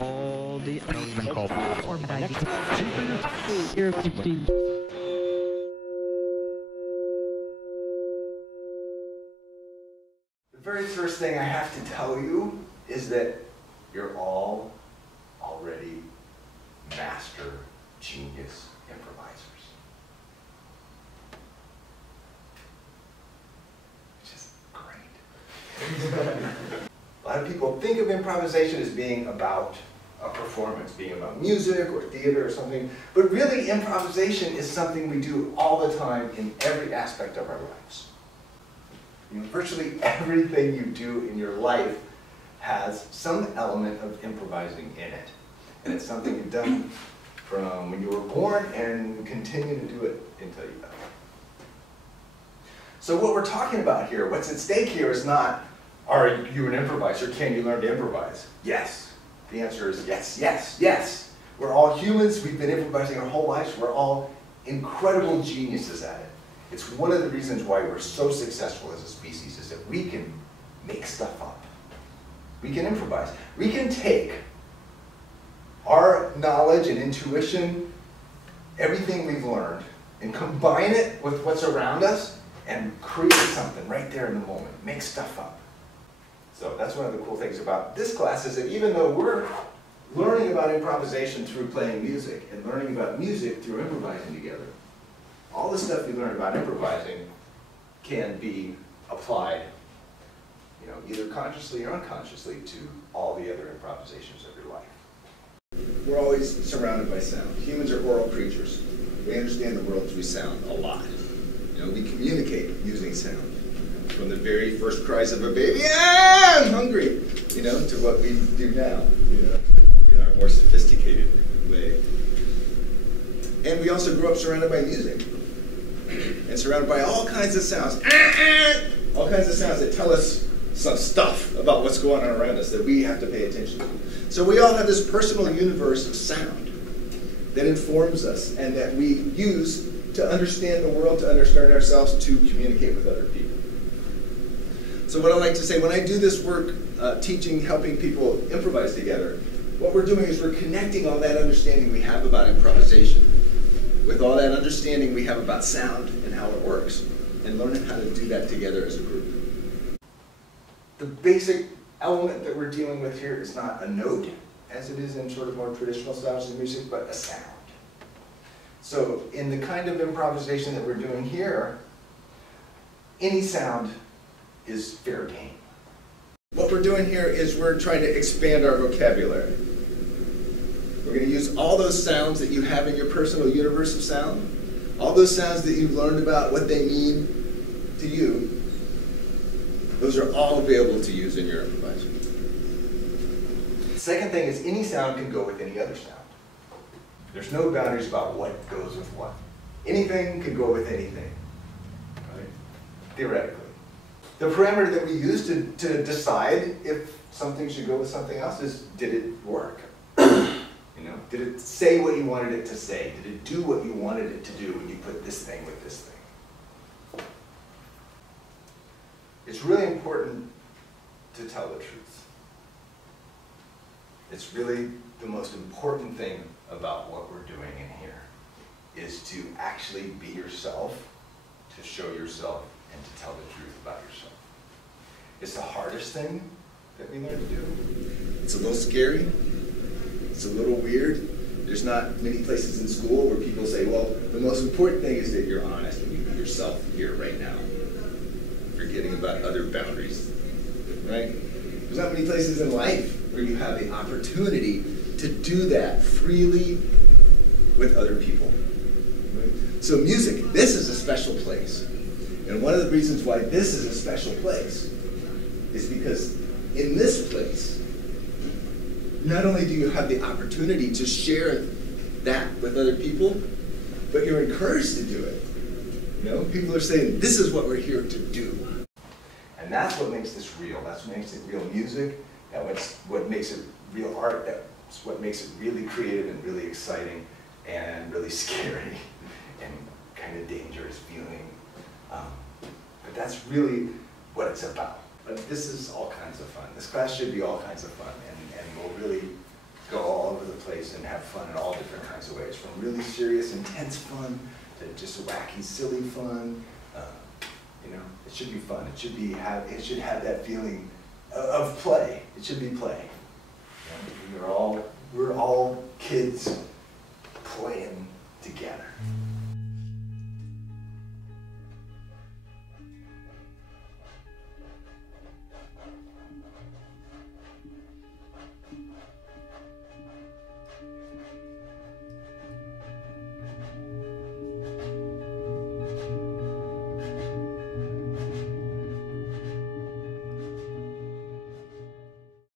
all the called The very first thing I have to tell you is that you're all already master genius improvisers. Which is great. A lot of people think of improvisation as being about a performance, being about music or theater or something, but really improvisation is something we do all the time in every aspect of our lives. You know, virtually everything you do in your life has some element of improvising in it. And it's something you've done from when you were born and continue to do it until you die. So what we're talking about here, what's at stake here is not, are you an improviser? Can you learn to improvise? Yes. The answer is yes, yes, yes. We're all humans. We've been improvising our whole lives. We're all incredible geniuses at it. It's one of the reasons why we're so successful as a species is that we can make stuff up. We can improvise. We can take our knowledge and intuition, everything we've learned, and combine it with what's around us and create something right there in the moment. Make stuff up. So that's one of the cool things about this class is that even though we're learning about improvisation through playing music and learning about music through improvising together, all the stuff we learn about improvising can be applied, you know, either consciously or unconsciously to all the other improvisations of your life. We're always surrounded by sound. Humans are oral creatures. We understand the world through sound a lot. You know, we communicate using sound. From the very first cries of a baby, ah, I'm hungry, you know, to what we do now, you know, in our more sophisticated way. And we also grew up surrounded by music and surrounded by all kinds of sounds, all kinds of sounds that tell us some stuff about what's going on around us that we have to pay attention to. So we all have this personal universe of sound that informs us and that we use to understand the world, to understand ourselves, to communicate with other people. So what I like to say, when I do this work, teaching, helping people improvise together, what we're doing is we're connecting all that understanding we have about improvisation with all that understanding we have about sound and how it works, and learning how to do that together as a group. The basic element that we're dealing with here is not a note, as it is in sort of more traditional styles of music, but a sound. So in the kind of improvisation that we're doing here, any sound is fair game. What we're doing here is we're trying to expand our vocabulary. We're going to use all those sounds that you have in your personal universe of sound, all those sounds that you've learned about what they mean to you. Those are all available to use in your improvisation. The second thing is any sound can go with any other sound. There's no boundaries about what goes with what. Anything can go with anything, right? Theoretically. The parameter that we use to decide if something should go with something else is, did it work? You know, did it say what you wanted it to say? Did it do what you wanted it to do when you put this thing with this thing? It's really important to tell the truth. It's really the most important thing about what we're doing in here is to actually be yourself, to show yourself, and to tell the truth about yourself. It's the hardest thing that we learn to do. It's a little scary. It's a little weird. There's not many places in school where people say, well, the most important thing is that you're honest and you be yourself here right now. Forgetting about other boundaries, right? There's not many places in life where you have the opportunity to do that freely with other people. Right? So music, this is a special place. And one of the reasons why this is a special place is because in this place, not only do you have the opportunity to share that with other people, but you're encouraged to do it. You know, people are saying, this is what we're here to do. And that's what makes this real. That's what makes it real music. That's what makes it real art. That's what makes it really creative and really exciting and really scary and kind of dangerous feeling. But that's really what it's about. But this is all kinds of fun. This class should be all kinds of fun, and we'll really go ways and have fun in all different kinds of ways, from really serious, intense fun to just wacky, silly fun. You know, it should be fun. It should have that feeling of play. It should be play. You know, we're all kids playing together.